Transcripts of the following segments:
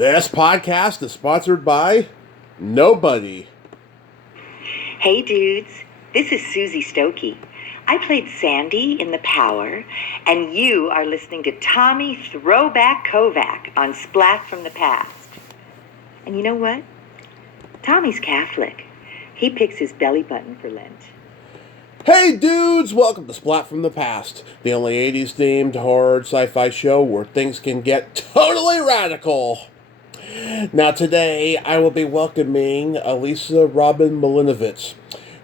This podcast is sponsored by nobody. Hey dudes, this is Susie Stokey. I played Sandy in The Power, and you are listening to Tommy Throwback Kovac on Splat from the Past. And you know what? Tommy's Catholic. He picks his belly button for Lent. Hey dudes, welcome to Splat from the Past, the only 80s themed horror sci-fi show where things can get totally radical. Now today I will be welcoming Elisa Robin Malinovitz.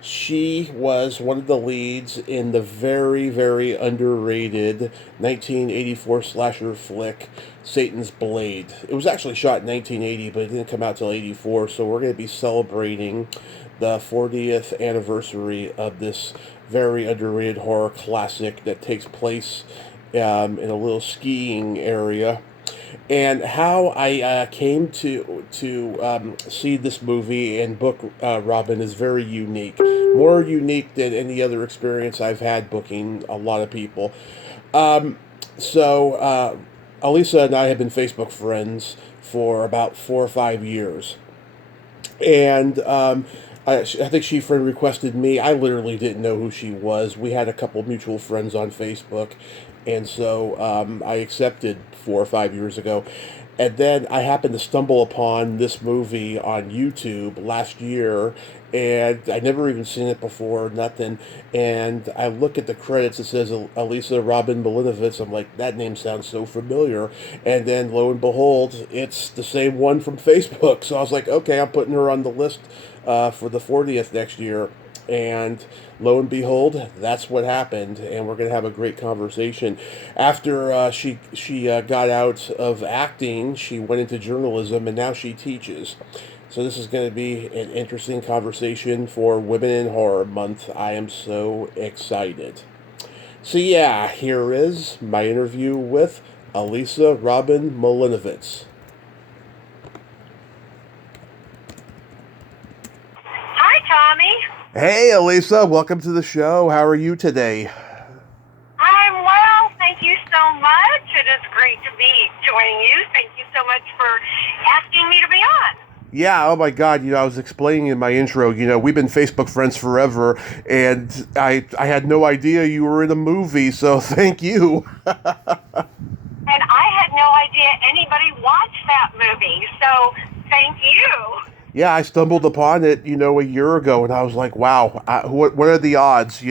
She was one of the leads in the very, very underrated 1984 slasher flick, Satan's Blade. It was actually shot in 1980, but it didn't come out till 84, so we're going to be celebrating the 40th anniversary of this very underrated horror classic that takes place in a little skiing area. And how I came to see this movie and book Robin is very unique. More unique than any other experience I've had booking a lot of people. So Elisa and I have been Facebook friends for about 4 or 5 years. And I think she friend requested me. I literally didn't know who she was. We had a couple mutual friends on Facebook. And so I accepted 4 or 5 years ago. And then I happened to stumble upon this movie on YouTube last year. And I never even seen it before, nothing. And I look at the credits, it says Elisa Robin Malinovitz. I'm like, that name sounds so familiar. And then lo and behold, it's the same one from Facebook. So I was like, okay, I'm putting her on the list for the 40th next year. And lo and behold, that's what happened, and we're going to have a great conversation. After she got out of acting, she went into journalism, and now she teaches. So this is going to be an interesting conversation for Women in Horror Month. I am so excited. So yeah, here is my interview with Elisa Robin Malinovitz. Hi, Tommy. Hey, Elisa, welcome to the show. How are you today? I'm well. Thank you so much. It is great to be joining you. Thank you so much for asking me to be on. Yeah, oh my God, I was explaining in my intro, we've been Facebook friends forever, and I had no idea you were in a movie, so thank you. And I had no idea anybody watched that movie, so thank you. Yeah, I stumbled upon it, a year ago, and I was like, wow, what are the odds,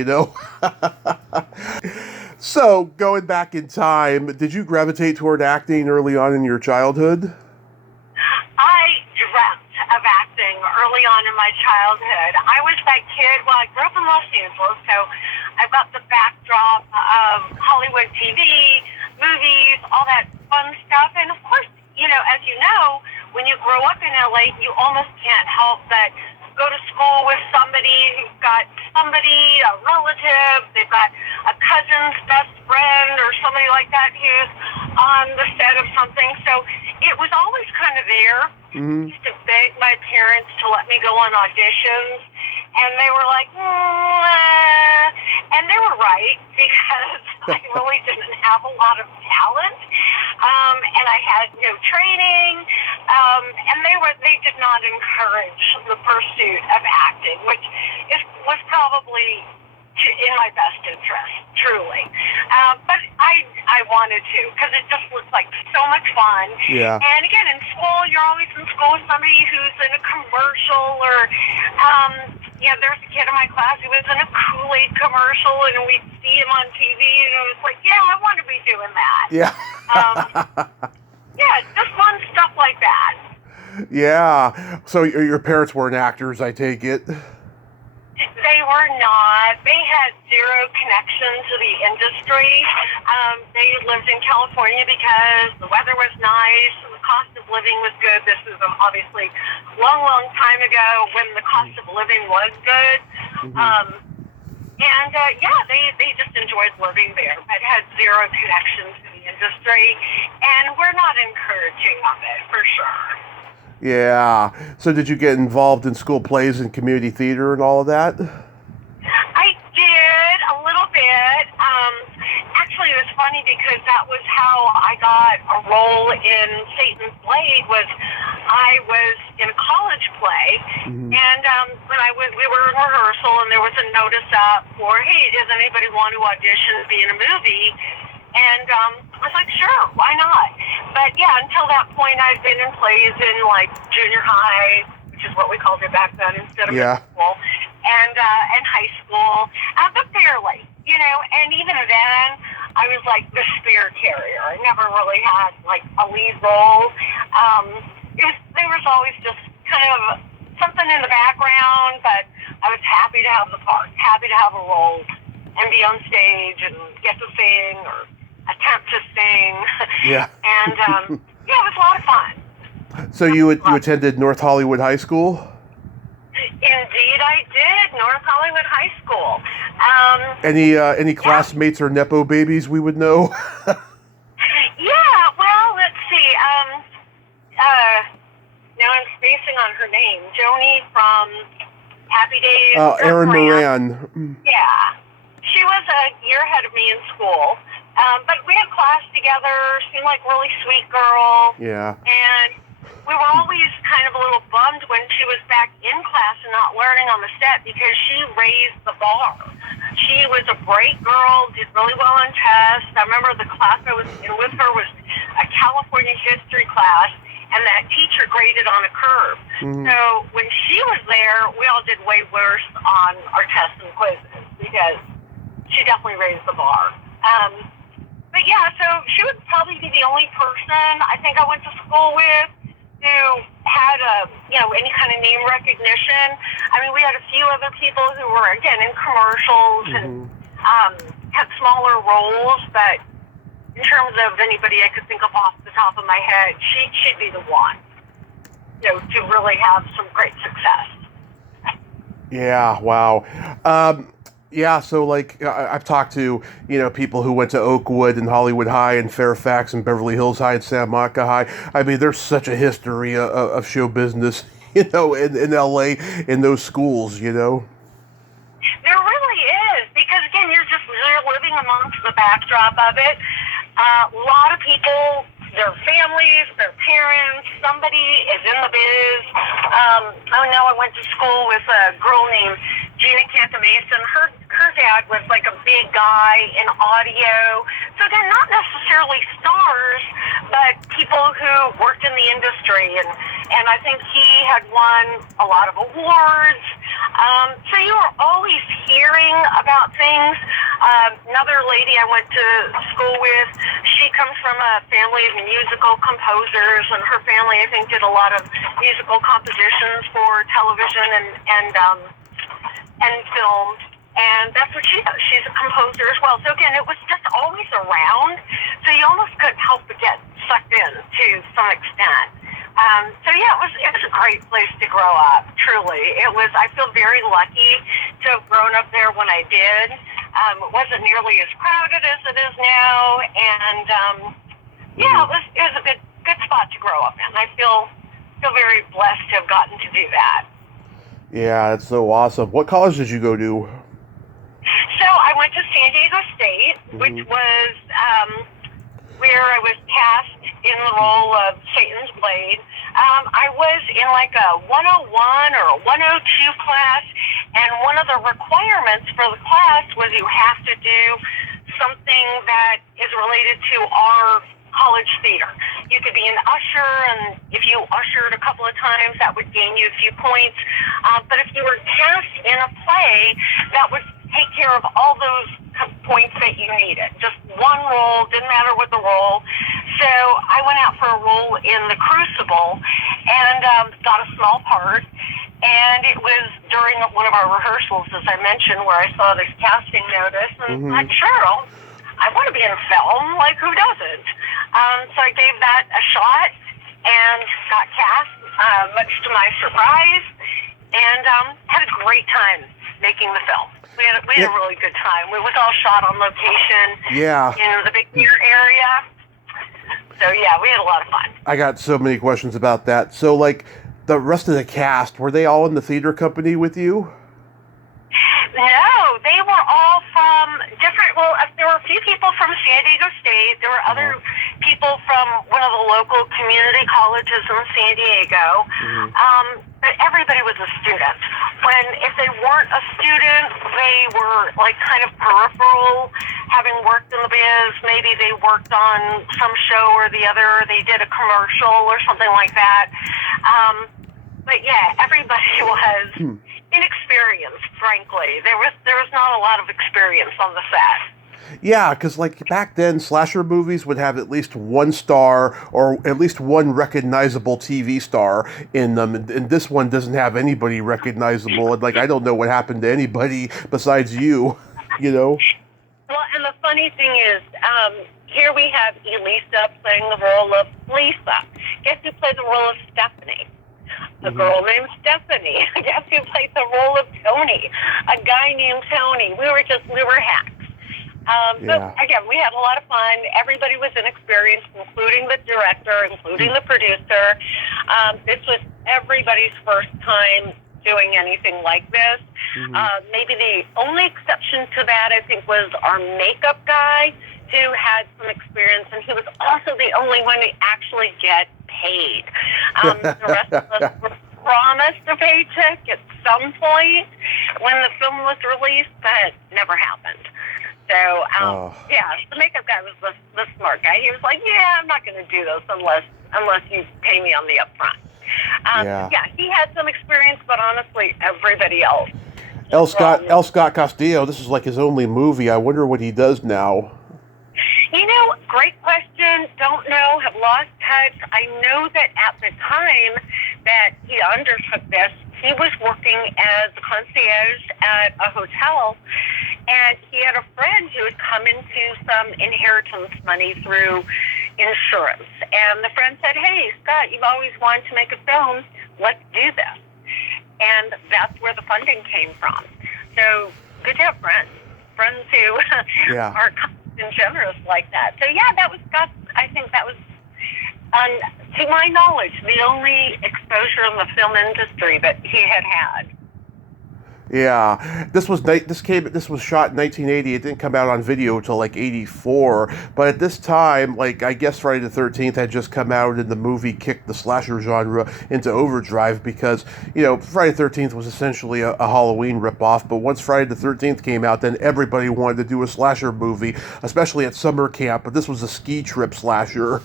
So, going back in time, did you gravitate toward acting early on in your childhood? I dreamt of acting early on in my childhood. I was that kid, I grew up in Los Angeles, so I've got the backdrop of Hollywood TV, movies, all that fun stuff, and of course, as you know, when you grow up in LA, you almost can't help but go to school with somebody who's got a relative, they've got a cousin's best friend or somebody like that who's on the set of something. So it was always kind of there. I used to beg my parents to let me go on auditions, and they were like, and they were right, because I really didn't have a lot of talent, and I had no training, and they did not encourage the pursuit of acting, which was probably in my best interest, truly. But I wanted to, because it just looked like so much fun. Yeah. And again, in school, you're always in school with somebody who's in a commercial, or there's a kid in my class who was in a Kool-Aid commercial, and we'd see him on TV, and it was like, yeah, I want to be doing that. Yeah. Yeah, just fun stuff like that. Yeah. So your parents weren't actors, I take it? They were not. They had zero connection to the industry. They lived in California because the weather was nice and the cost of living was good. This is obviously a long, long time ago when the cost of living was good. They just enjoyed living there, but had zero connection to the industry. And we're not encouraging of it, for sure. Yeah. So did you get involved in school plays and community theater and all of that? I did, a little bit. Actually, it was funny because that was how I got a role in Satan's Blade. late was I was in a college play, and when we were in rehearsal, and there was a notice up for, hey, does anybody want to audition to be in a movie? And I was like, sure, why not? But yeah, until that point, I'd been in plays in like junior high, which is what we called it back then instead of middle school, and high school, but barely, and even then, I was like the spear carrier. I never really had like a lead role. There was always just kind of something in the background, but I was happy to have the part, happy to have a role, and be on stage and get to sing or attempt to sing. Yeah. And yeah, it was a lot of fun. So you attended North Hollywood High School? Indeed, I did. North Hollywood High School. Any classmates or Nepo babies we would know? Yeah, well, let's see. Now I'm spacing on her name. Joni from Happy Days. Oh, Erin Moran. Yeah. She was a year ahead of me in school. But we had class together, seemed like a really sweet girl. Yeah. And we were always kind of a little bummed when she was back in class and not learning on the set because she raised the bar. She was a great girl, did really well on tests. I remember the class I was in with her was a California history class, and that teacher graded on a curve. So when she was there, we all did way worse on our tests and quizzes because she definitely raised the bar. But yeah, so she would probably be the only person I think I went to school with who had any kind of name recognition. I mean, we had a few other people who were, again, in commercials and had smaller roles, but in terms of anybody I could think of off the top of my head, she'd be the one, to really have some great success. Yeah, wow. Yeah, so like I've talked to, people who went to Oakwood and Hollywood High and Fairfax and Beverly Hills High and San Monica High. I mean, there's such a history of show business, in LA in those schools, There really is, because again, you're living amongst the backdrop of it. A lot of people, their families, their parents, somebody is in the biz. I went to school with a girl named Gina Cantamason. Her dad was like a big guy in audio. So again, not necessarily stars, but people who worked in the industry. And I think he had won a lot of awards. So you were always hearing about things. Another lady I went to school with, she comes from a family of musical composers, and her family, I think, did a lot of musical compositions for television and film. And that's what she does. She's a composer as well. So again, it was just always around. So you almost couldn't help but get sucked in to some extent. So yeah, it was a great place to grow up. Truly, it was. I feel very lucky to have grown up there when I did. It wasn't nearly as crowded as it is now, and yeah, it was a good spot to grow up in. I feel very blessed to have gotten to do that. Yeah, that's so awesome. What college did you go to? So I went to San Diego State, which was where I was cast in the role of Satan's Blade. I was in like a 101 or a 102 class, and one of the requirements for the class was you have to do something that is related to our college theater. You could be an usher, and if you ushered a couple of times, that would gain you a few points. But if you were cast in a play, that would take care of all those points that you needed. Just one role, didn't matter what the role. So I went out for a role in The Crucible and got a small part. And it was during one of our rehearsals, as I mentioned, where I saw this casting notice. And I'm like, sure, I want to be in a film. Like, who doesn't? So I gave that a shot and got cast, much to my surprise, and had a great time making the film. We had a really good time. It was all shot on location in the Big Bear area. So, yeah, we had a lot of fun. I got so many questions about that. So, like, the rest of the cast, were they all in the theater company with you? No, they were all from different, there were a few people from San Diego State. There were other people from one of the local community colleges in San Diego. But everybody was a student. If they weren't a student, they were like kind of peripheral, having worked in the biz. Maybe they worked on some show or the other. They did a commercial or something like that. But yeah, everybody was inexperienced, frankly. There was not a lot of experience on the set. Yeah, because like back then, slasher movies would have at least one star or at least one recognizable TV star in them, and this one doesn't have anybody recognizable. And like, I don't know what happened to anybody besides you, you know. Well, and the funny thing is, here we have Elisa playing the role of Lisa. Guess who played the role of Stephanie? A girl named Stephanie. Guess who played the role of Tony? A guy named Tony. We were hacks. But again, we had a lot of fun. Everybody was inexperienced, including the director, including the producer. This was everybody's first time doing anything like this. Maybe the only exception to that, I think, was our makeup guy, who had some experience, and he was also the only one to actually get paid. The rest of us were promised a paycheck at some point when the film was released, but never happened. So, the makeup guy was the smart guy. He was like, yeah, I'm not going to do this unless you pay me on the upfront. He had some experience, but honestly, everybody else. L. Scott Castillo, this is like his only movie. I wonder what he does now. You know, great question. Don't know. Have lost touch. I know that at the time that he undertook this, he was working as a concierge at a hotel, and he had a friend who had come into some inheritance money through insurance. And the friend said, hey, Scott, you've always wanted to make a film. Let's do this. And that's where the funding came from. So good to have friends who are kind and generous like that. So yeah, that was Scott's, I think that was, to my knowledge, the only exposure in the film industry that he had. Yeah, this was shot in 1980. It didn't come out on video until like 84. But at this time, like I guess Friday the 13th had just come out, and the movie kicked the slasher genre into overdrive because Friday the 13th was essentially a Halloween ripoff. But once Friday the 13th came out, then everybody wanted to do a slasher movie, especially at summer camp. But this was a ski trip slasher.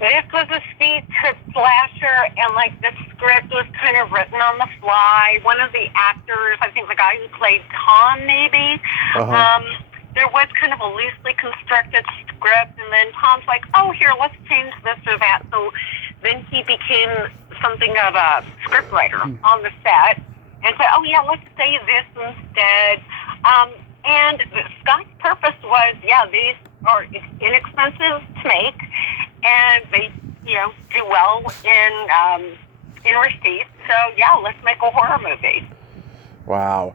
This was a ski trip slasher, and like the script was kind of written on the fly. One of the actors, I think the guy who played Tom, maybe, there was kind of a loosely constructed script, and then Tom's like, oh, here, let's change this or that. So then he became something of a scriptwriter on the set, and said, oh yeah, let's say this instead. And Scott's purpose was, these are inexpensive to make, and they, do well in receipts. So let's make a horror movie. Wow.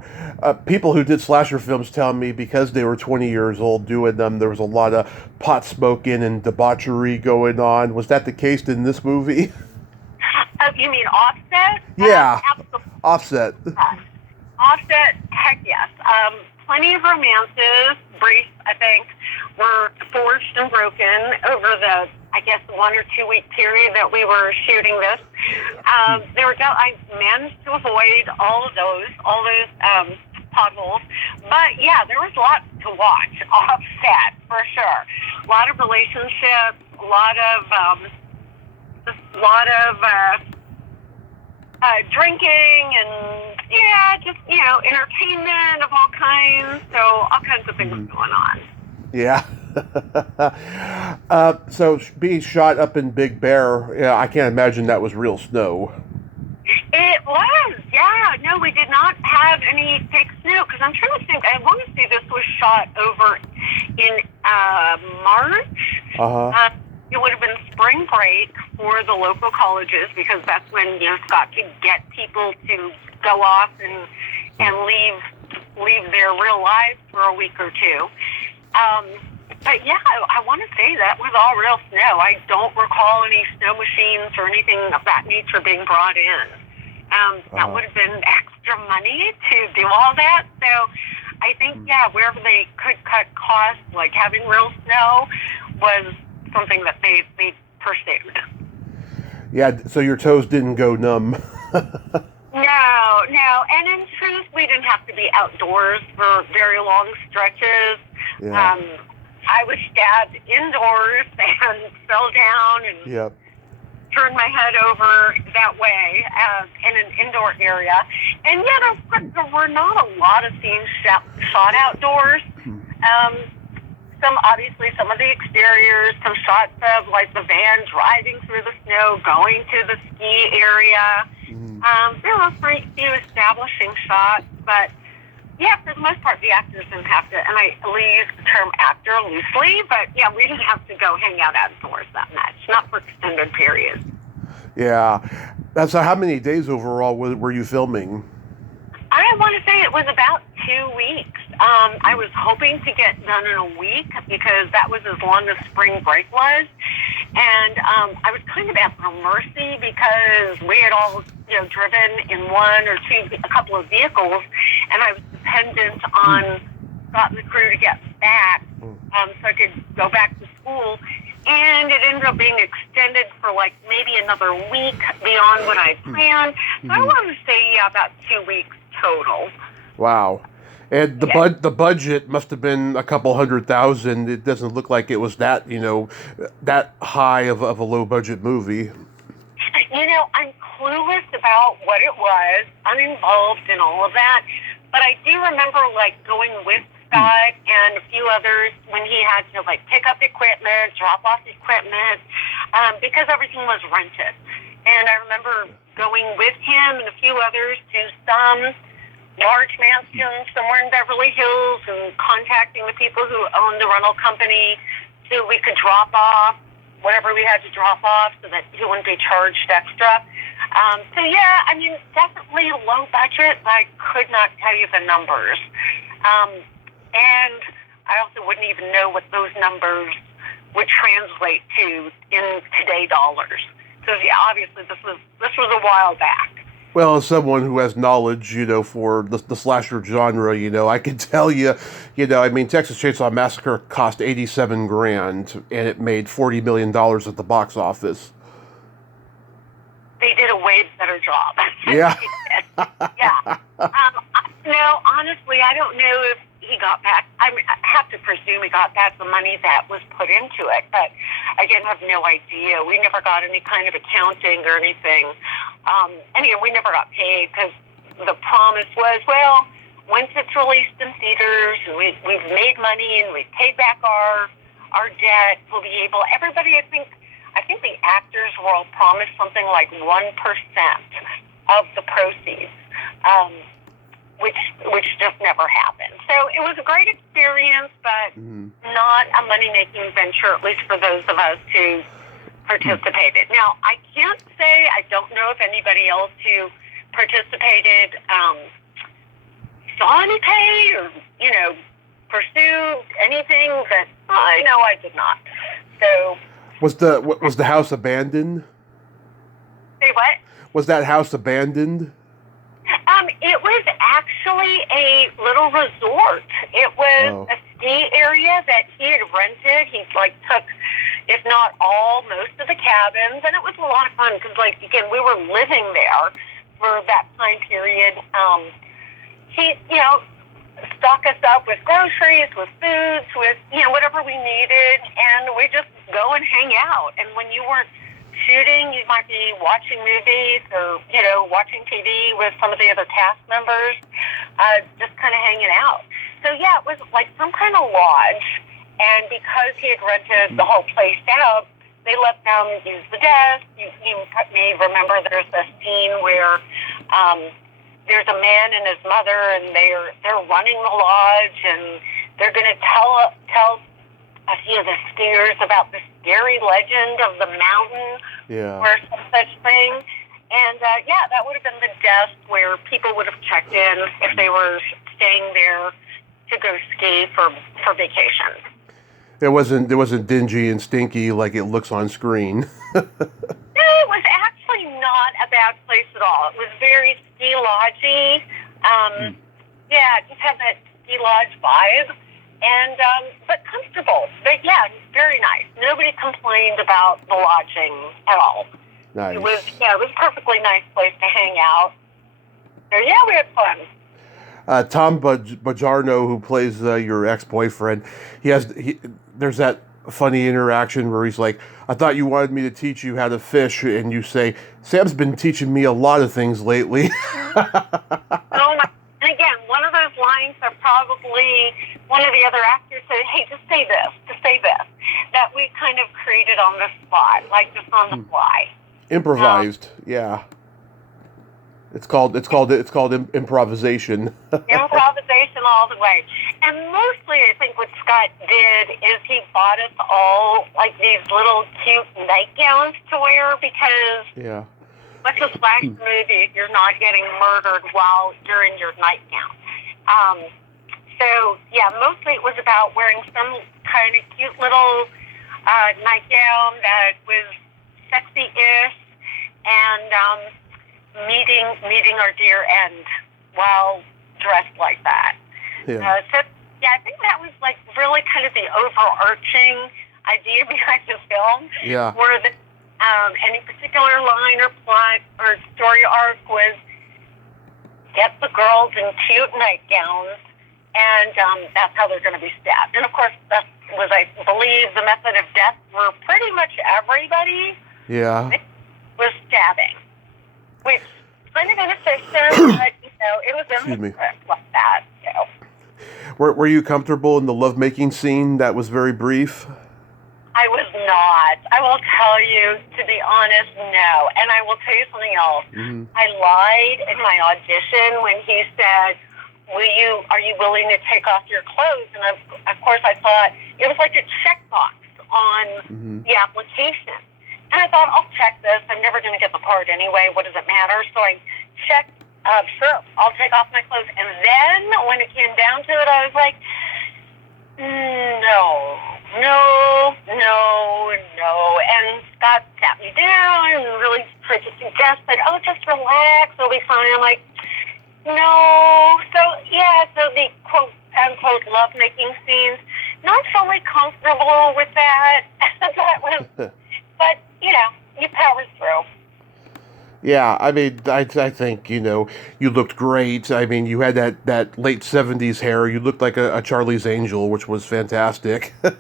People who did slasher films tell me because they were 20 years old doing them, there was a lot of pot smoking and debauchery going on. Was that the case in this movie? You mean Offset? Yeah. Absolutely. Offset. Offset, heck yes. Plenty of romances, brief, I think, were forged and broken over the, 1 or 2 week period that we were shooting this. I managed to avoid all those potholes. But there was lots to watch off set, for sure. A lot of relationships, a lot of drinking and entertainment of all kinds. So all kinds of things going on. Yeah. So being shot up in Big Bear, I can't imagine that was real snow. It was, yeah. No, we did not have any fake snow, because I'm trying to think. I want to say this was shot over in March. It would have been spring break for the local colleges, because that's when Scott could get people to go off and leave their real lives for a week or two. But I want to say that was all real snow. I don't recall any snow machines or anything of that nature being brought in. That would have been extra money to do all that. So I think, wherever they could cut costs, like having real snow was something that they pursued. Yeah, so your toes didn't go numb. No. And in truth, we didn't have to be outdoors for very long stretches. Yeah. I was stabbed indoors and fell down and Yep. turned my head over that way in an indoor area. And yet, of course, there were not a lot of scenes shot outdoors. Some of the exteriors, some shots of like the van driving through the snow, going to the ski area. There were a few establishing shots, but yeah, for the most part, the actors didn't have to, and I use the term actor loosely, but yeah, we didn't have to go hang out outdoors that much, not for extended periods. Yeah. So how many days overall were you filming? I want to say it was about 2 weeks. I was hoping to get done in a week because that was as long as spring break was. And I was kind of at their mercy because we had all, driven in a couple of vehicles, and I was dependent on Scott and the crew to get back so I could go back to school. And it ended up being extended for like maybe another week beyond what I planned. So I want to say, about 2 weeks total. Wow. And the budget must have been a couple $100,000. It doesn't look like it was that, that high of a low budget movie. I'm clueless about what it was, uninvolved in all of that. But I do remember like going with Scott and a few others when he had to like pick up equipment, drop off equipment, because everything was rented. And I remember going with him and a few others to some large mansion somewhere in Beverly Hills and contacting the people who owned the rental company so we could drop off whatever we had to drop off so that he wouldn't be charged extra. Definitely low budget, but I could not tell you the numbers. And I also wouldn't even know what those numbers would translate to in today dollars. So obviously this was a while back. Well, as someone who has knowledge, for the slasher genre, I can tell you, Texas Chainsaw Massacre cost $87,000 and it made $40 million at the box office. They did a way better job. Yeah. Yeah. Honestly, I don't know if he got back. I have to presume he got back the money that was put into it, but again, I have no idea. We never got any kind of accounting or anything. We never got paid because the promise was, well, once it's released in theaters and we've made money and we've paid back our debt, we'll be able. Everybody, I think the actors were all promised something like 1% of the proceeds. Which just never happened. So it was a great experience, but not a money-making venture, at least for those of us who participated. Now, I can't say, I don't know if anybody else who participated saw any pay or, pursued anything, but I know I did not. So was the house abandoned? Say what? Was that house abandoned? It was actually a little resort. It was a ski area that he had rented. He took, if not all, most of the cabins, and it was a lot of fun because, again, we were living there for that time period. He, stock us up with groceries, with foods, with whatever we needed, and we just go and hang out. And when you weren't shooting, you might be watching movies or, watching TV with some of the other cast members, just kind of hanging out. So, yeah, it was like some kind of lodge, and because he had rented the whole place out, they let them use the desk. You may remember there's a scene where there's a man and his mother, and they're running the lodge, and they're going to tell a few of the skiers about the scary legend of the mountain or some such thing. And, that would have been the desk where people would have checked in if they were staying there to go ski for vacation. It wasn't dingy and stinky like it looks on screen. No, it was actually not a bad place at all. It was very ski lodgy. It just had that ski lodge vibe. and but comfortable. But yeah, very nice. Nobody complained about the lodging at all. Nice. It was a perfectly nice place to hang out. So yeah, we had fun. Tom Bajarno, who plays your ex-boyfriend, there's that funny interaction where he's like, "I thought you wanted me to teach you how to fish," and you say, "Sam's been teaching me a lot of things lately." Oh my! And again, one of those lines that probably one of the other actors said, "Hey, just say this," that we kind of created on the spot, like just on the fly. Improvised, yeah. It's called improvisation. Improvisation all the way. And mostly, I think what Scott did is he bought us all like these little cute nightgowns to wear because with the slasher movie, you're not getting murdered while you're in your nightgown. So yeah, mostly it was about wearing some kind of cute little nightgown that was sexy-ish and meeting our dear end while dressed like that. Yeah. So yeah, I think that was like really kind of the overarching idea behind the film. Yeah. Where any particular line or plot or story arc was get the girls in cute nightgowns, and that's how they're going to be stabbed. And of course, that was, I believe, the method of death for pretty much everybody. Yeah. Was stabbing, which kind of inefficient, but it was in the script like that. Were you comfortable in the lovemaking scene that was very brief? I was not. I will tell you, to be honest, no. And I will tell you something else. Mm-hmm. I lied in my audition when he said, are you willing to take off your clothes? And of course I thought it was like a checkbox on the application. And I thought, I'll check this. I'm never going to get the part anyway. What does it matter? So I checked, sure, I'll take off my clothes. And then when it came down to it, I was like, no. And Scott sat me down and really tried to suggest that, just relax, it'll be fine. I'm like, no. So, yeah, so the quote-unquote love-making scenes, not fully comfortable with that. That was, but, you power through. Yeah, I mean, I think, you looked great. I mean, you had that late 70s hair. You looked like a Charlie's Angel, which was fantastic. Bless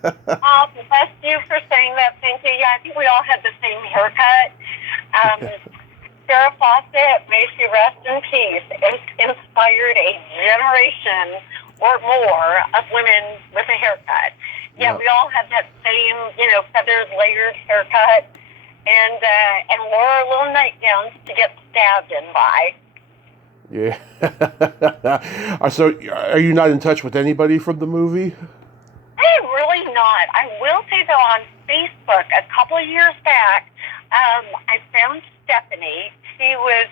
you for saying that. Thank you. Yeah, I think we all had the same haircut. Sarah Fawcett, may she rest in peace, inspired a generation or more of women with a haircut. Yeah, we all had that same, feathered, layered haircut. And wore our little nightgowns to get stabbed in by. Yeah. So, are you not in touch with anybody from the movie? I'm really not. I will say, though, on Facebook, a couple of years back, I found Stephanie. She was,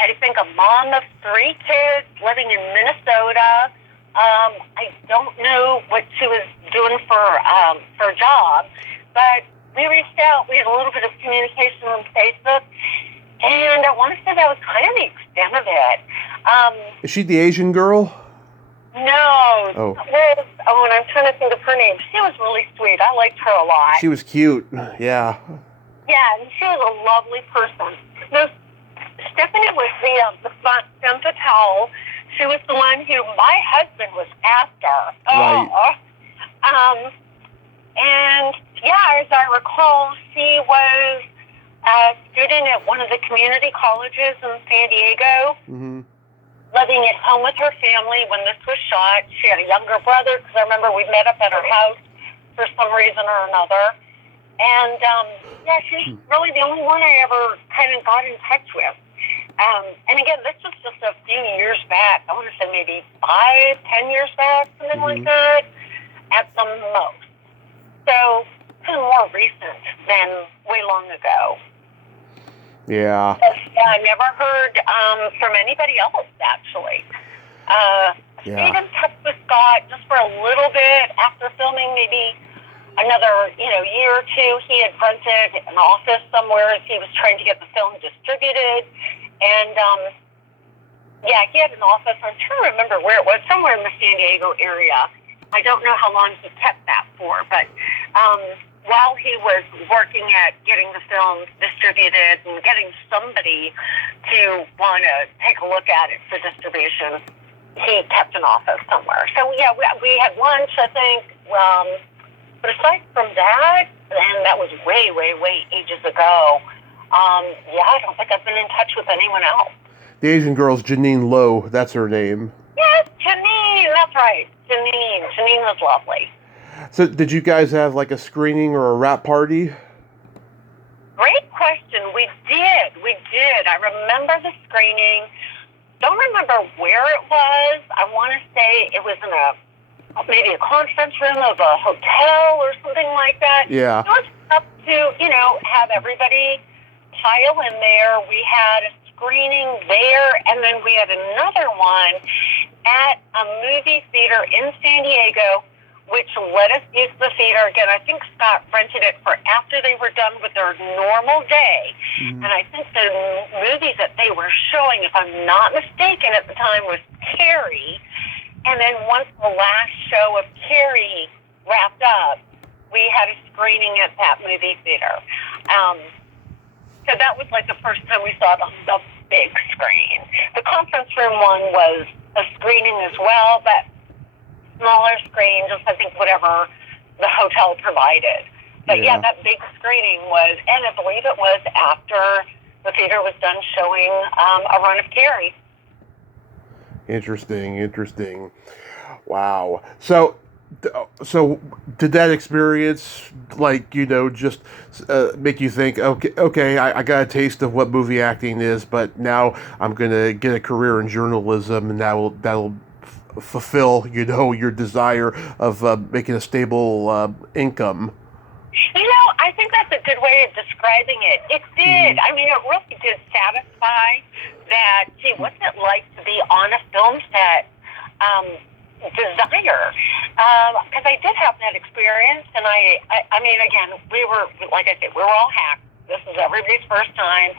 I think, a mom of 3 kids living in Minnesota. I don't know what she was doing for a job, but we reached out. We had a little bit of communication on Facebook, and I want to say that was kind of the extent of it. Is she the Asian girl? No. Oh. And I'm trying to think of her name. She was really sweet. I liked her a lot. She was cute. Yeah. Yeah, and she was a lovely person. No, Stephanie was the femme fatale. She was the one who my husband was after. Right. And yeah, as I recall, she was a student at one of the community colleges in San Diego, living at home with her family when this was shot. She had a younger brother, because I remember we met up at her house for some reason or another. And yeah, she's really the only one I ever kind of got in touch with. And again, this was just a few years back. I want to say maybe 5-10 years back, something like that, at the most. So it's more recent than way long ago. Yeah. I never heard from anybody else, actually. Stayed in touch with Scott just for a little bit after filming, maybe another year or two. He had rented an office somewhere as he was trying to get the film distributed. And, yeah, he had an office. I'm trying to remember where it was, somewhere in the San Diego area. I don't know how long he kept that for, but while he was working at getting the film distributed and getting somebody to want to take a look at it for distribution, he kept an office somewhere. So, yeah, we had lunch, I think. But aside from that, and that was way, way, way ages ago, I don't think I've been in touch with anyone else. The Asian girl's Janine Lowe. That's her name. Yes, Janine. That's right. Janine. Janine was lovely. So did you guys have like a screening or a wrap party? Great question. We did. I remember the screening. Don't remember where it was. I want to say it was in maybe a conference room of a hotel or something like that. Yeah. It was up to, have everybody pile in there. We had a screening there, and then we had another one at a movie theater in San Diego, which let us use the theater again. I think Scott rented it for after they were done with their normal day. Mm-hmm. And I think the movie that they were showing, if I'm not mistaken at the time, was Carrie. And then once the last show of Carrie wrapped up, we had a screening at that movie theater. So that was like the first time we saw the big screen. The conference room one was a screening as well, but smaller screen, just I think whatever the hotel provided. But yeah, that big screening was, and I believe it was after the theater was done showing a run of Carrie. Interesting. Wow. So did that experience, just make you think, okay, I got a taste of what movie acting is, but now I'm going to get a career in journalism, and that'll fulfill, your desire of making a stable income? I think that's a good way of describing it. It did. I mean, it really did satisfy that, gee, what's it like to be on a film set desire? Because I did have that experience, and I mean, again, we were, like I said, we were all hacked. This is everybody's first time.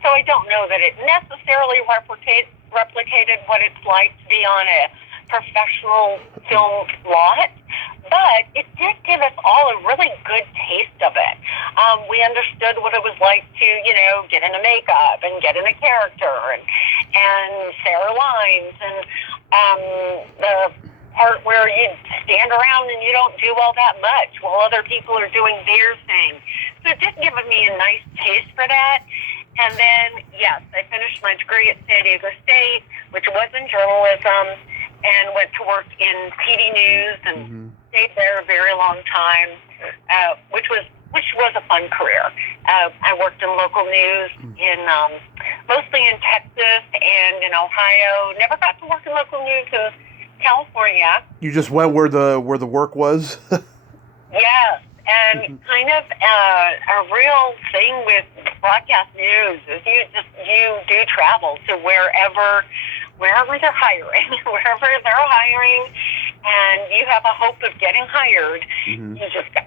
So I don't know that it necessarily replicated what it's like to be on a professional film lot, but it did give us all a really good taste of it. We understood what it was like to, get into makeup and get into character and share lines and the part where you stand around and you don't do all that much while other people are doing their thing. So it did give me a nice taste for that. And then, yes, I finished my degree at San Diego State, which was in journalism, and went to work in TV news and stayed there a very long time, which was a fun career. I worked in local news in mostly in Texas and in Ohio. Never got to work in local news in California. You just went where the work was? Yes, and kind of a real thing with broadcast news is you do travel to wherever they're hiring, and you have a hope of getting hired. You just go.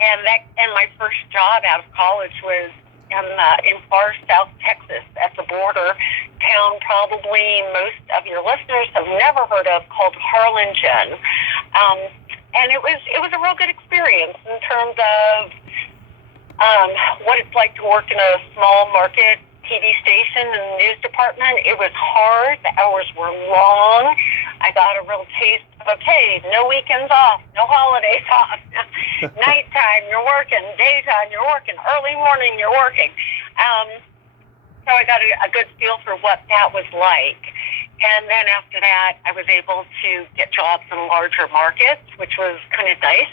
And my first job out of college was in far South Texas at the border town probably most of your listeners have never heard of, called Harlingen. And it was a real good experience in terms of what it's like to work in a small market TV station and news department. It was hard. The hours were long. I got a real taste of, okay, no weekends off, no holidays off. Nighttime, you're working. Daytime, you're working. Early morning, you're working. So I got a good feel for what that was like. And then after that, I was able to get jobs in larger markets, which was kind of nice.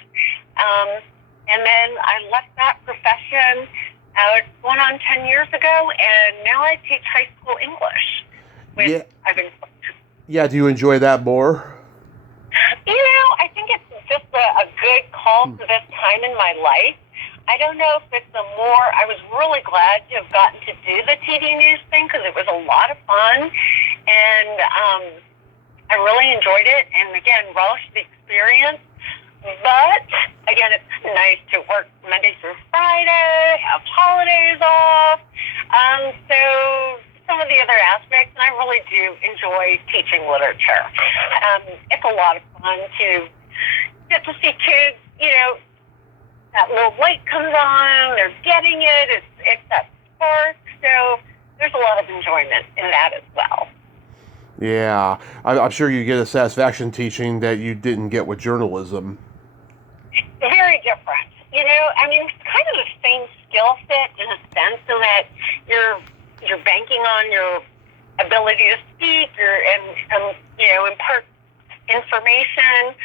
And then I left that profession going on 10 years ago, and now I teach high school English. Yeah, do you enjoy that more? I think it's just a good call for this time in my life. I don't know if it's I was really glad to have gotten to do the TV news thing because it was a lot of fun, and I really enjoyed it, and again, relished the experience. But, again, it's nice to work Monday through Friday, have holidays off. So some of the other aspects, and I really do enjoy teaching literature. It's a lot of fun. fun to get to see kids, that little light comes on, they're getting it, it's that spark, so there's a lot of enjoyment in that as well. Yeah, I'm sure you get a satisfaction teaching that you didn't get with journalism. Very different. It's kind of the same skill set in a sense in that you're banking on your ability to speak and impart information,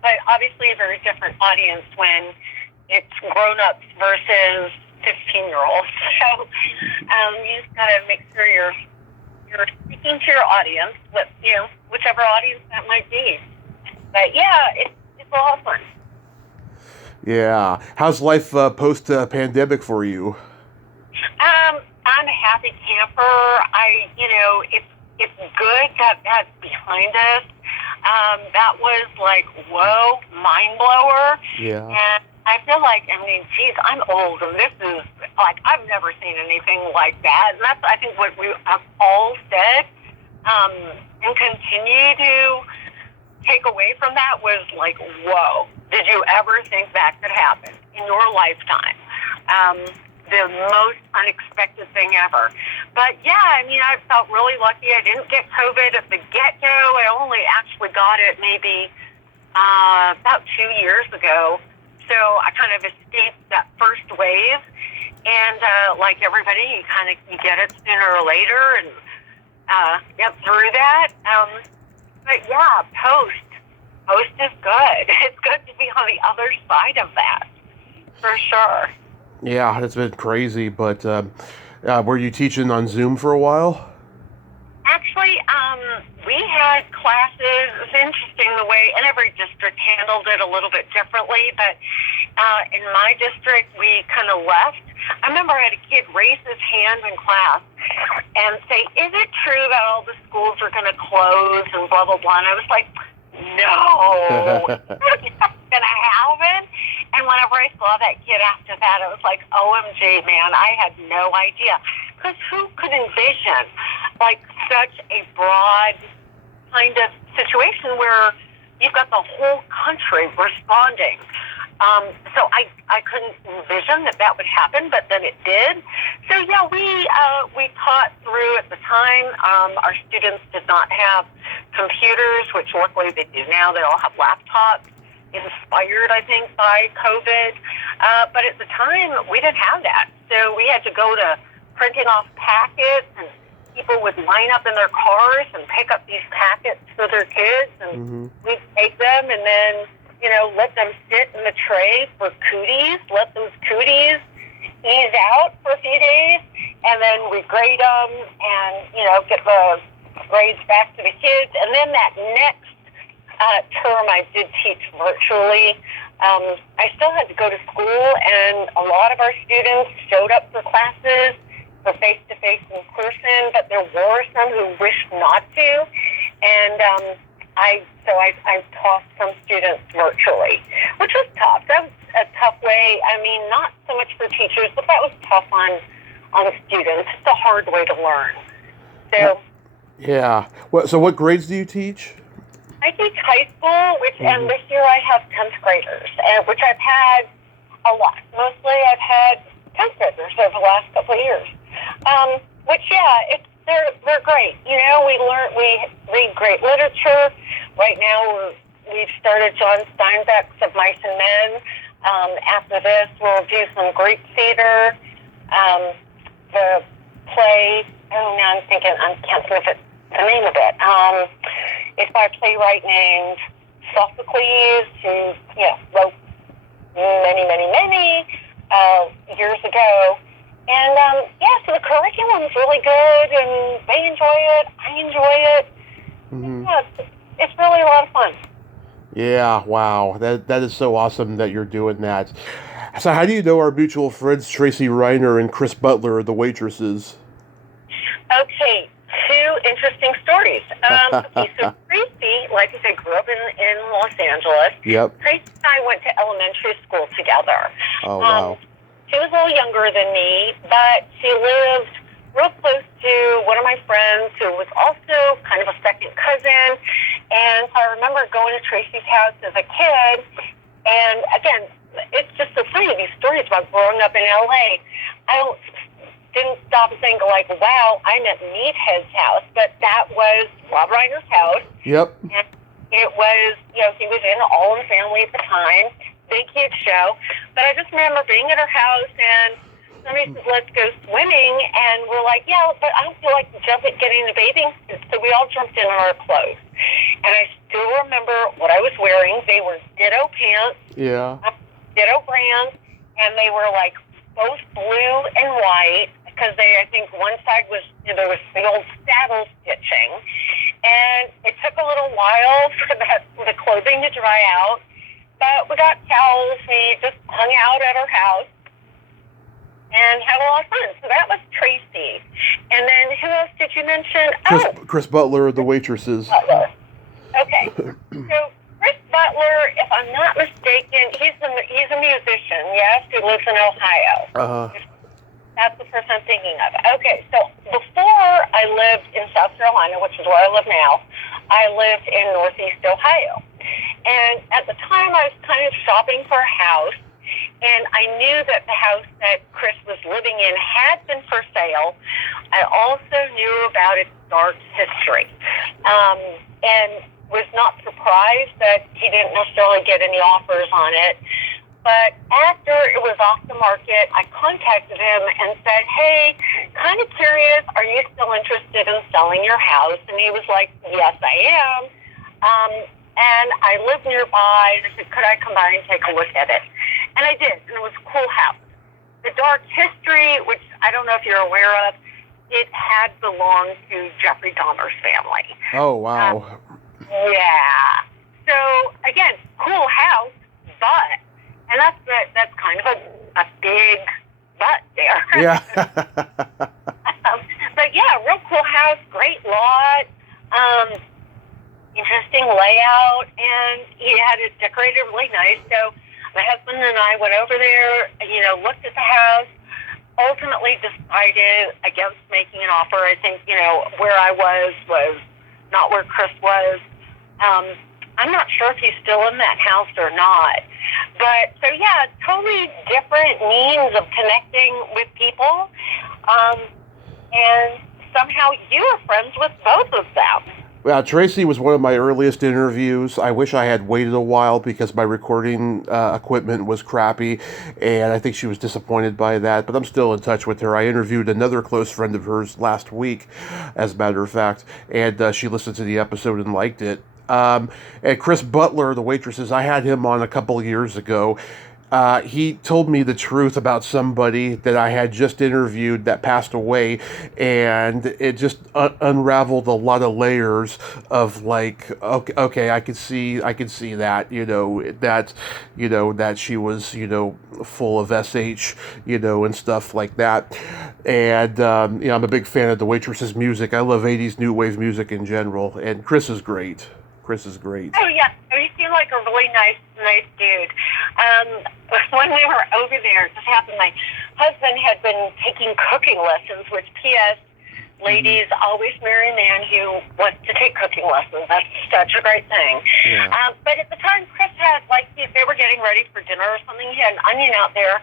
but obviously a very different audience when it's grown-ups versus 15-year-olds. So you just got to make sure you're speaking to your audience, whichever audience that might be. But yeah, it's a lot of fun. Yeah. How's life post-pandemic for you? I'm a happy camper. It's good that that's behind us. That was like, whoa, mind blower. Yeah. And I feel like, geez, I'm old, and this is like, I've never seen anything like that. And that's, I think, what we have all said, and continue to take away from that was like, whoa, did you ever think that could happen in your lifetime? The most unexpected thing ever. But yeah, I felt really lucky. I didn't get COVID at the get-go. I only actually got it maybe about 2 years ago. So I kind of escaped that first wave. And like everybody, you get it sooner or later, and get through that. But yeah, post is good. It's good to be on the other side of that, for sure. Yeah, it's been crazy, but were you teaching on Zoom for a while? Actually, we had classes. It was interesting the way, and every district handled it a little bit differently, but in my district, we kind of left. I remember I had a kid raise his hand in class and say, is it true that all the schools are going to close and blah, blah, blah? And I was like, no, that's not going to happen. And whenever I saw that kid after that, I was like, OMG, man, I had no idea. Because who could envision, like, such a broad kind of situation where you've got the whole country responding? So I couldn't envision that would happen, but then it did. So, yeah, we taught through at the time. Our students did not have computers, which luckily they do now. They all have laptops, inspired, I think, by COVID. But at the time, we didn't have that. So we had to go to printing off packets, and people would line up in their cars and pick up these packets for their kids, and we'd take them and then, let them sit in the tray for cooties, let those cooties ease out for a few days, and then we grade them and, get the grades back to the kids. And then that next term I did teach virtually. I still had to go to school, and a lot of our students showed up for classes for face-to-face in person, but there were some who wished not to, and I taught some students virtually, which was tough. That was a tough way. Not so much for teachers, but that was tough on students. It's a hard way to learn. So, yeah. So what grades do you teach? I teach high school, and this year I have 10th graders, which I've had a lot. Mostly I've had 10th graders over the last couple of years. Which, yeah, they're great. We read great literature. Right now we've started John Steinbeck's Of Mice and Men. After this, we'll do some Greek theater. The play, I can't think of the name of it. It's by a playwright named Sophocles, who wrote many, many, many years ago. And, so the curriculum is really good, and they enjoy it. I enjoy it. Yeah, it's really a lot of fun. Yeah, wow. That is so awesome that you're doing that. So how do you know our mutual friends Tracy Reiner and Chris Butler, the waitresses? Okay, two interesting stories. So Tracy, like I said, grew up in Los Angeles. Yep. Tracy and I went to elementary school together. Oh, wow. She was a little younger than me, but she lived real close to one of my friends who was also kind of a second cousin. And so I remember going to Tracy's house as a kid. And again, it's just so funny, these stories about growing up in LA. Didn't stop and think like, wow, I'm at Meathead's house, but that was Rob Reiner's house. Yep. And it was, he was in All in the Family at the time, big huge show. But I just remember being at her house and somebody said, let's go swimming, and we're like, yeah, but I don't feel like getting in the bathing suit. So we all jumped in our clothes. And I still remember what I was wearing. They were Ditto pants. Yeah. Ditto brands, and they were like both blue and white, because I think one side was, there was the old saddle stitching, and it took a little while for the clothing to dry out, but we got towels, we just hung out at her house, and had a lot of fun. So that was Tracy. And then who else did you mention? Chris Butler, the waitresses. Butler. Okay. So Chris Butler, if I'm not mistaken, he's a musician, yes, who lives in Ohio. Uh-huh. That's the person I'm thinking of. Okay, so before I lived in South Carolina, which is where I live now, I lived in Northeast Ohio. And at the time, I was kind of shopping for a house, and I knew that the house that Chris was living in had been for sale. I also knew about its dark history, and was not surprised that he didn't necessarily get any offers on it. But after it was off the market, I contacted him and said, hey, kind of curious, are you still interested in selling your house? And he was like, yes, I am. And I live nearby. And I said, could I come by and take a look at it? And I did, and it was a cool house. The dark history, which I don't know if you're aware of, it had belonged to Jeffrey Dahmer's family. Oh, wow. Yeah. So, again, cool house, but... And that's kind of a big butt there. Yeah. But yeah, real cool house, great lot, interesting layout, and he had it decorated really nice. So my husband and I went over there, looked at the house, ultimately decided against making an offer. I think, where I was not where Chris was. I'm not sure if he's still in that house or not. But, so yeah, totally different means of connecting with people. And somehow you are friends with both of them. Well, Tracy was one of my earliest interviews. I wish I had waited a while because my recording equipment was crappy, and I think she was disappointed by that, but I'm still in touch with her. I interviewed another close friend of hers last week, as a matter of fact, and she listened to the episode and liked it. And Chris Butler, the waitresses, I had him on a couple of years ago. He told me the truth about somebody that I had just interviewed that passed away, and it just unraveled a lot of layers of like, okay, I could see that, that she was, full of SH, and stuff like that. And, I'm a big fan of the waitresses' music. I love 80s new wave music in general, and Chris is great. Oh, yeah. You seem like a really nice dude. When we were over there, it just happened, my husband had been taking cooking lessons, which, P.S., ladies, always marry a man who wants to take cooking lessons. That's such a great thing. Yeah. But at the time, Chris had, they were getting ready for dinner or something. He had an onion out there.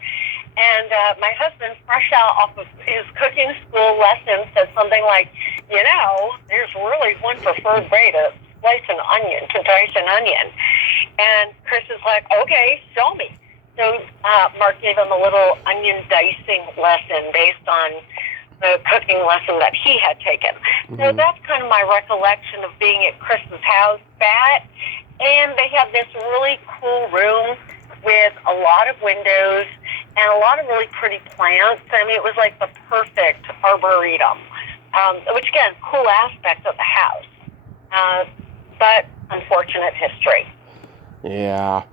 And my husband, fresh out off of his cooking school lesson, said something like, there's really one preferred way to dice an onion. And Chris is like, okay, show me. So Mark gave him a little onion dicing lesson based on the cooking lesson that he had taken. Mm-hmm. So that's kind of my recollection of being at Chris's house. And they have this really cool room with a lot of windows and a lot of really pretty plants. I mean, it was like the perfect arboretum, which, again, cool aspect of the house. But unfortunate history. Yeah.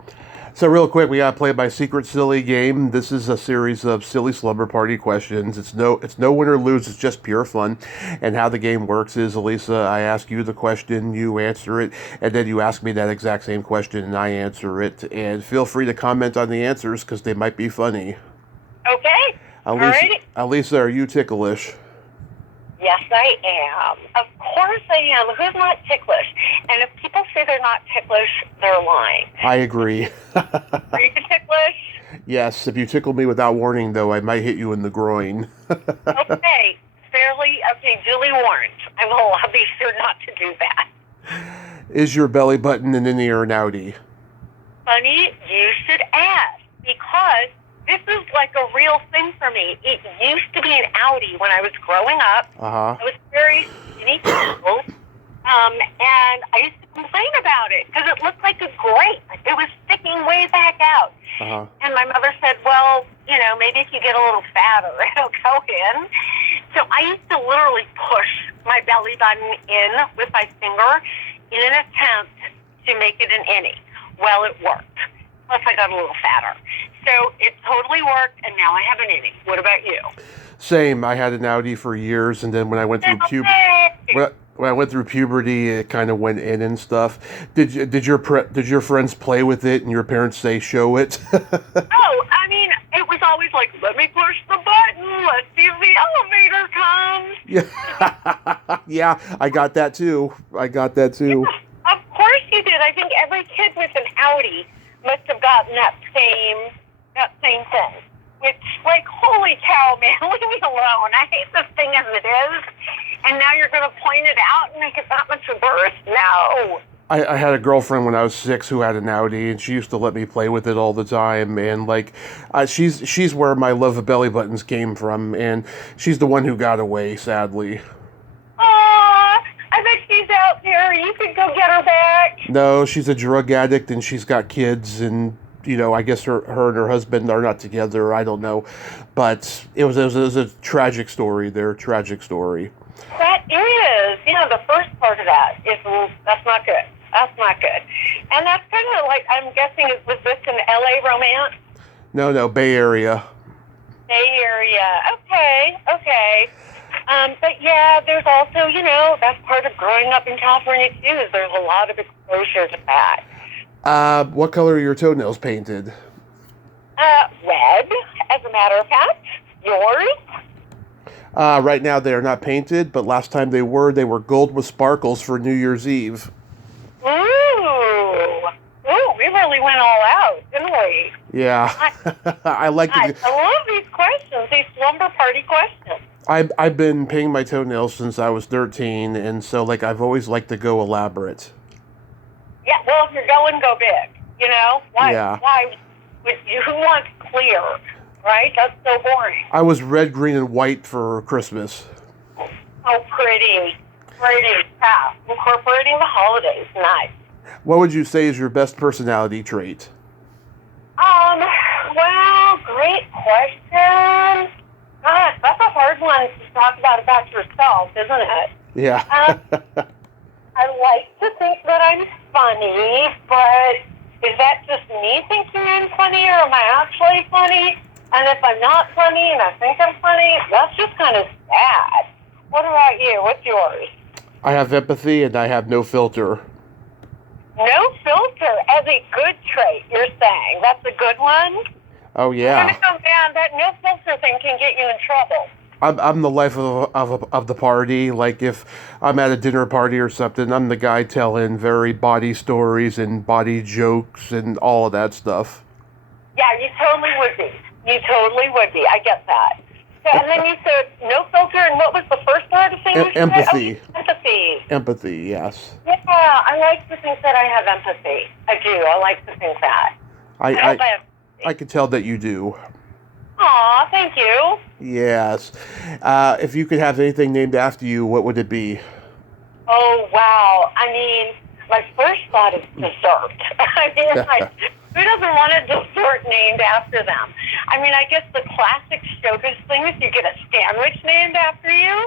So real quick, we got to play my secret silly game. This is a series of silly slumber party questions. It's no win or lose. It's just pure fun. And how the game works is, Elisa, I ask you the question, you answer it, and then you ask me that exact same question, and I answer it. And feel free to comment on the answers because they might be funny. Okay. Elisa, are you ticklish? Yes, I am. Of course I am. Who's not ticklish? And if people say they're not ticklish, they're lying. I agree. Are you ticklish? Yes, if you tickle me without warning, though, I might hit you in the groin. Okay, duly warned. I will be sure not to do that. Is your belly button an innie or an outie? Funny, you should ask, because this is like a real thing for me. It used to be an outie when I was growing up. Uh-huh. I was very skinny people, and I used to complain about it because it looked like a grape. It was sticking way back out. Uh-huh. And my mother said, well, maybe if you get a little fatter, it'll go in. So I used to literally push my belly button in with my finger in an attempt to make it an innie. Well, it worked. Plus, I got a little fatter. So it totally worked, and now I have an innie. What about you? Same. I had an outie for years, and then when I went through puberty, it kind of went in and stuff. Did your friends play with it, and your parents say show it? Oh, I mean, it was always like, let me push the button. Let's see if the elevator comes. Yeah, yeah, I got that too. Yeah, of course you did. I think every kid with an outie must have gotten that same thing. Which, like, holy cow, man, leave me alone. I hate this thing as it is. And now you're going to point it out and make it that much worse? No. I had a girlfriend when I was 6 who had an outie, and she used to let me play with it all the time. And she's where my love of belly buttons came from, and she's the one who got away, sadly. Aw, I bet she's out there. You could go get her back. No, she's a drug addict, and she's got kids, and I guess her and her husband are not together. I don't know, but it was a tragic story. Tragic story. That is, the first part of that is that's not good. That's not good. And that's kind of like, I'm guessing, was this an LA romance? No, Bay Area. Bay Area. Okay. But yeah, there's also, that's part of growing up in California too, is there's a lot of exposure to that. What color are your toenails painted? Red, as a matter of fact. Yours? Right now they are not painted, but last time they were gold with sparkles for New Year's Eve. Ooh, we really went all out, didn't we? Yeah. I love these questions, these slumber party questions. I've been painting my toenails since I was 13, and so I've always liked to go elaborate. Yeah, well, if you're going, go big. Why? Yeah. Why? Who wants clear? Right? That's so boring. I was red, green, and white for Christmas. Oh, pretty. Yeah. Incorporating the holidays. Nice. What would you say is your best personality trait? Well, great question. Gosh, that's a hard one to talk about yourself, isn't it? Yeah. I like to think that I'm funny, but is that just me thinking I'm funny, or am I actually funny? And if I'm not funny and I think I'm funny, that's just kind of sad. What about you? What's yours? I have empathy and I have no filter. No filter as a good trait, you're saying. That's a good one? Oh, yeah. Man, that no filter thing can get you in trouble. I'm the life of the party. If I'm at a dinner party or something, I'm the guy telling very body stories and body jokes and all of that stuff. Yeah, you totally would be. I get that. So, and then you said no filter, and what was the first word of thing you said? Empathy. Oh, empathy. Empathy, yes. Yeah, I like to think that I have empathy. I do. I like to think that. I can tell that you do. Aw, thank you. Yes. If you could have anything named after you, what would it be? Oh, wow. I mean, my first thought is dessert. Who doesn't want a dessert named after them? I mean, I guess the classic showbiz thing is you get a sandwich named after you.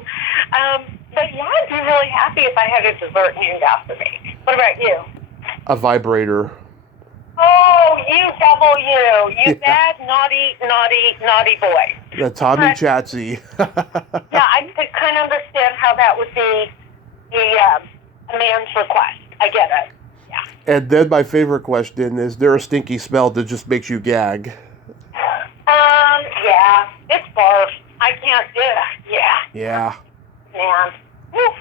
But yeah, I'd be really happy if I had a dessert named after me. What about you? A vibrator. Oh, you double you. You bad, naughty boy. The Tommy Chatsy. Yeah, I could kind of understand how that would be a man's request. I get it. Yeah. And then my favorite question, is there a stinky smell that just makes you gag? Yeah, it's barf. I can't do it. Yeah. Yeah. man. Whew.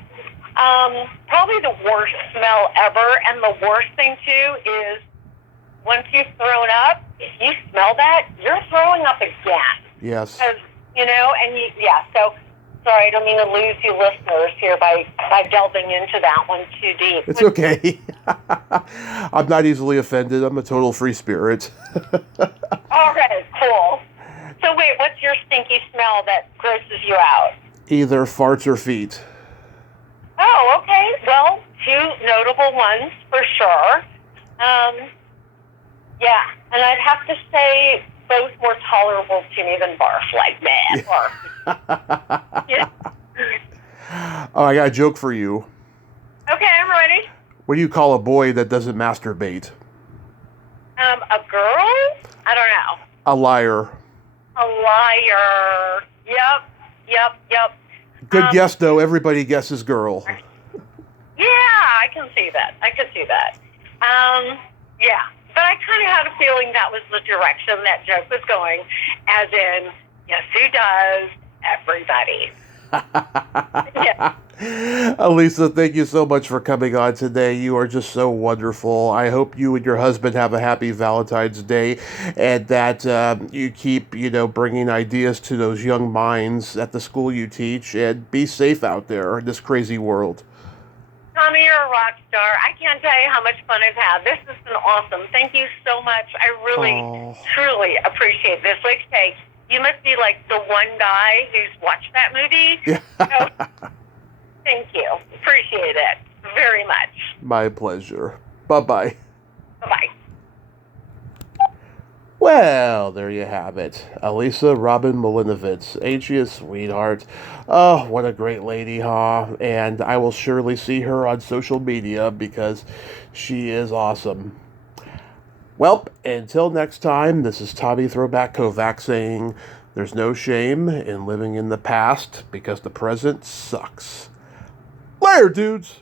Probably the worst smell ever. And the worst thing, too, is once you've thrown up, if you smell that, you're throwing up again. Yes. Because, so sorry, I don't mean to lose you listeners here by delving into that one too deep. It's okay. I'm not easily offended. I'm a total free spirit. All right, cool. So wait, what's your stinky smell that grosses you out? Either farts or feet. Oh, okay. Well, two notable ones for sure. Yeah, and I'd have to say both more tolerable to me than barf, like barf. Yeah. Oh, I got a joke for you. Okay, I'm ready. What do you call a boy that doesn't masturbate? A girl? I don't know. A liar. A liar. Yep. Good guess, though. Everybody guesses girl. Yeah, I can see that. Yeah. But I kind of had a feeling that was the direction that joke was going, as in, yes, who does? Everybody. Yeah. Elisa, thank you so much for coming on today. You are just so wonderful. I hope you and your husband have a happy Valentine's Day, and that you keep, bringing ideas to those young minds at the school you teach, and be safe out there in this crazy world. Tommy, you're a rock star. I can't tell you how much fun I've had. This has been awesome. Thank you so much. I really, truly appreciate this. Like, hey, you must be like the one guy who's watched that movie. Yeah. So, thank you. Appreciate it very much. My pleasure. Bye-bye. Bye-bye. Well, there you have it. Elisa Robin Malinovitz. Ain't she a sweetheart? Oh, what a great lady, huh? And I will surely see her on social media because she is awesome. Well, until next time, this is Tommy Throwback Kovac saying there's no shame in living in the past because the present sucks. Later, dudes!